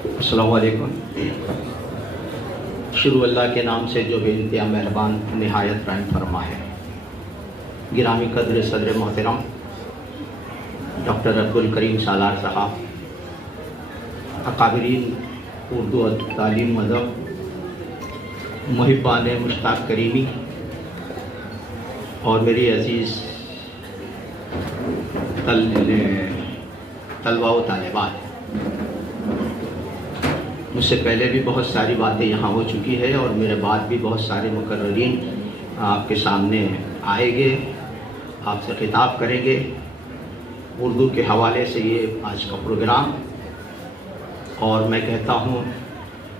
अस्सलामु अलैकुम। शुरू अल्लाह के नाम से जो बेइंतहा मेहरबान निहायत रहम फरमा है। गिरामी कद्र सदर मोहतरम डॉक्टर अब्दुल करीम सालार साहब, अकाबरीन उर्दू तालीम मज़हब, मुहिब्बान मुश्ताक करीमी और मेरी अज़ीज़ तलबा व तालिबात, मुझसे पहले भी बहुत सारी बातें यहाँ हो चुकी है और मेरे बाद भी बहुत सारे मुकर्ररीन आपके सामने आएंगे, आपसे खिताब करेंगे। उर्दू के हवाले से ये आज का प्रोग्राम, और मैं कहता हूँ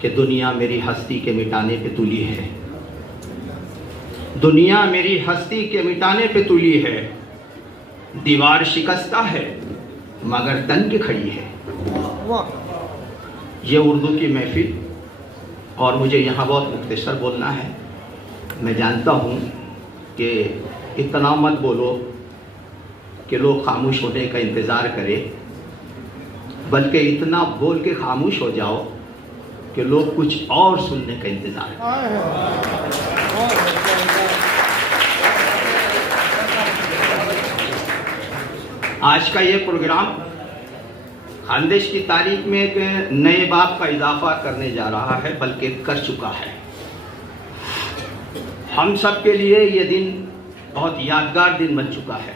कि दुनिया मेरी हस्ती के मिटाने पे तुली है, दुनिया मेरी हस्ती के मिटाने पे तुली है, दीवार शिकस्ता है मगर तन के खड़ी है। ये उर्दू की महफिल, और मुझे यहाँ बहुत मुख्तसर बोलना है। मैं जानता हूँ कि इतना मत बोलो कि लोग खामोश होने का इंतज़ार करें, बल्कि इतना बोल के खामोश हो जाओ कि लोग कुछ और सुनने का इंतज़ार करें। आज का ये प्रोग्राम खानदेश की तारीख में एक नए बाब का इजाफा करने जा रहा है, बल्कि कर चुका है। हम सब के लिए ये दिन बहुत यादगार दिन बन चुका है।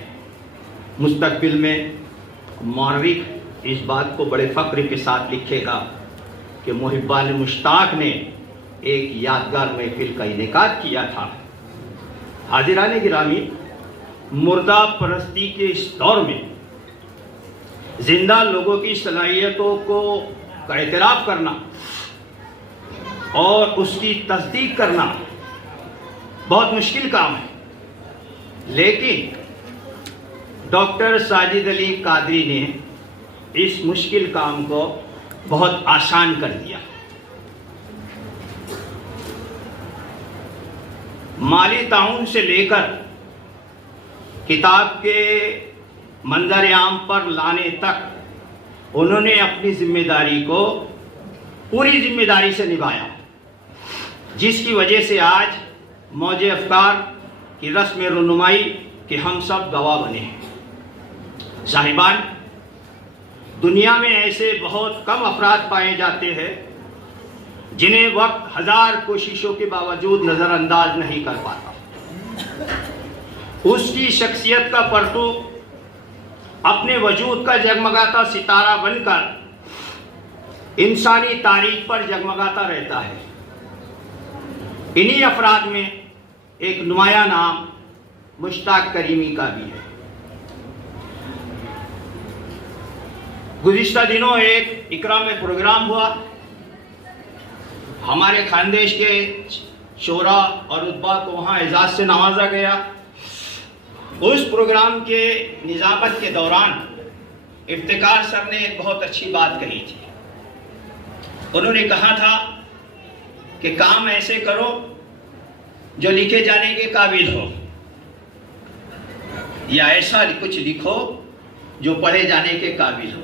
मुस्तकबिल में मौरख इस बात को बड़े फ़ख्र के साथ लिखेगा कि मुहिब्बान मुश्ताक ने एक यादगार महफिल का इनेकाद किया था। हाजिरान गिरामी, मुर्दा परस्ती के इस दौर में जिंदा लोगों की सलाहियतों को का एतराफ़ करना और उसकी तस्दीक करना बहुत मुश्किल काम है, लेकिन डॉक्टर साजिद अली कादरी ने इस मुश्किल काम को बहुत आसान कर दिया। माली ताउन से लेकर किताब के मंजर आम पर लाने तक उन्होंने अपनी जिम्मेदारी को पूरी जिम्मेदारी से निभाया, जिसकी वजह से आज मौजे अफ्कार की रस्म रुनुमाई के हम सब गवाह बने हैं। साहिबान, दुनिया में ऐसे बहुत कम अफराद पाए जाते हैं जिन्हें वक्त हजार कोशिशों के बावजूद नज़रअंदाज नहीं कर पाता। उसकी शख्सियत का परतू अपने वजूद का जगमगाता सितारा बनकर इंसानी तारीख पर जगमगाता रहता है। इन्हीं अफराद में एक नुमाया नाम मुश्ताक करीमी का भी है। गुज़िश्ता दिनों एक इकरा में प्रोग्राम हुआ। हमारे खानदेश के शोरा और रुतबा को वहाँ एजाज़ से नवाजा गया। उस प्रोग्राम के निज़ामत के दौरान इफ्तिकार सर ने एक बहुत अच्छी बात कही थी। उन्होंने कहा था कि काम ऐसे करो जो लिखे जाने के काबिल हो, या ऐसा कुछ लिखो जो पढ़े जाने के काबिल हो।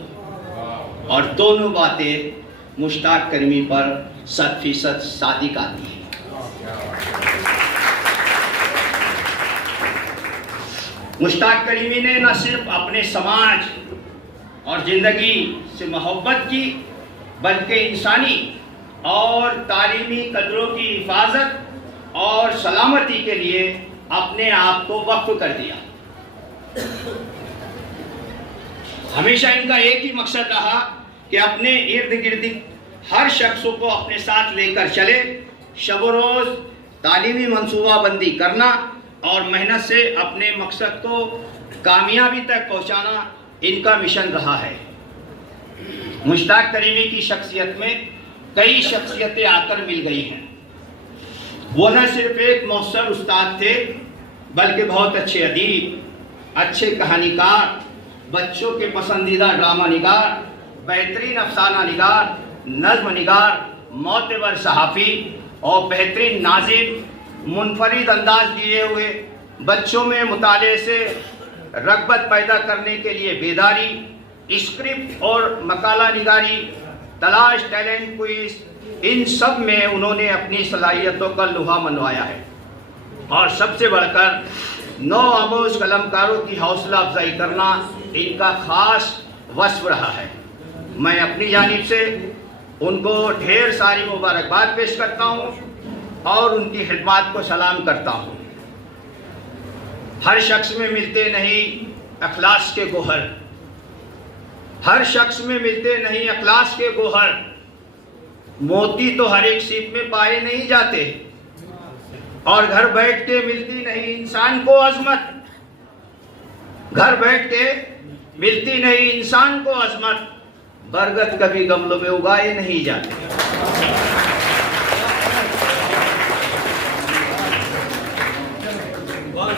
और दोनों बातें मुश्ताक करीमी पर 100% सादिक आती है। मुश्ताक करीमी ने न सिर्फ अपने समाज और ज़िंदगी से मोहब्बत की, बल्कि इंसानी और तालीमी कदरों की हिफाजत और सलामती के लिए अपने आप को वक्फ कर दिया। हमेशा इनका एक ही मकसद रहा कि अपने इर्द गिर्द हर शख्सों को अपने साथ लेकर चले, शब रोज़ तालीमी मनसूबाबंदी करना और मेहनत से अपने मकसद को कामयाबी तक पहुंचाना इनका मिशन रहा है। मुश्ताक करीमी की शख्सियत में कई शख्सियतें आकर मिल गई हैं। वो न सिर्फ एक मौसर उस्ताद थे, बल्कि बहुत अच्छे अदीब, अच्छे कहानीकार, बच्चों के पसंदीदा ड्रामा निगार, बेहतरीन अफसाना निगार, नज़्म निगार, मोतबर सहाफ़ी और बेहतरीन नाज़िम, मुनफरिद अंदाज दिए हुए, बच्चों में मुताले से रग़बत पैदा करने के लिए बेदारी, स्क्रिप्ट और मकाला निगारी, तलाश, टैलेंट क्विज, इन सब में उन्होंने अपनी सलाहियतों का लोहा मनवाया है। और सबसे बढ़कर नौ आमोज कलमकारों की हौसला अफजाई करना इनका खास वस्फ रहा है। मैं अपनी जानिब से उनको ढेर सारी मुबारकबाद पेश करता हूँ और उनकी खिदमत को सलाम करता हूँ। हर शख्स में मिलते नहीं अखलास के गोहर, हर शख्स में मिलते नहीं अखलास के गोहर, मोती तो हर एक सीप में पाए नहीं जाते, और घर बैठ के मिलती नहीं इंसान को अजमत, घर बैठ के मिलती नहीं इंसान को अजमत, बरगद कभी गमलों में उगाए नहीं जाते।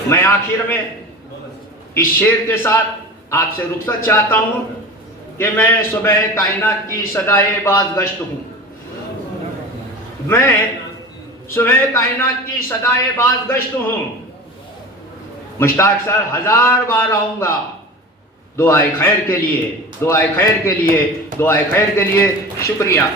मैं आखिर में इस शेर के साथ आपसे रुखसत चाहता हूं कि मैं सुबह कायनात की सदाए बाज गश्त हूं, मैं सुबह कायनात की सदाए बाज गश्त हूं, मुश्ताक सर 1000 बार आऊंगा दुआए खैर के लिए, दुआए खैर के लिए, दुआए खैर के लिए। शुक्रिया।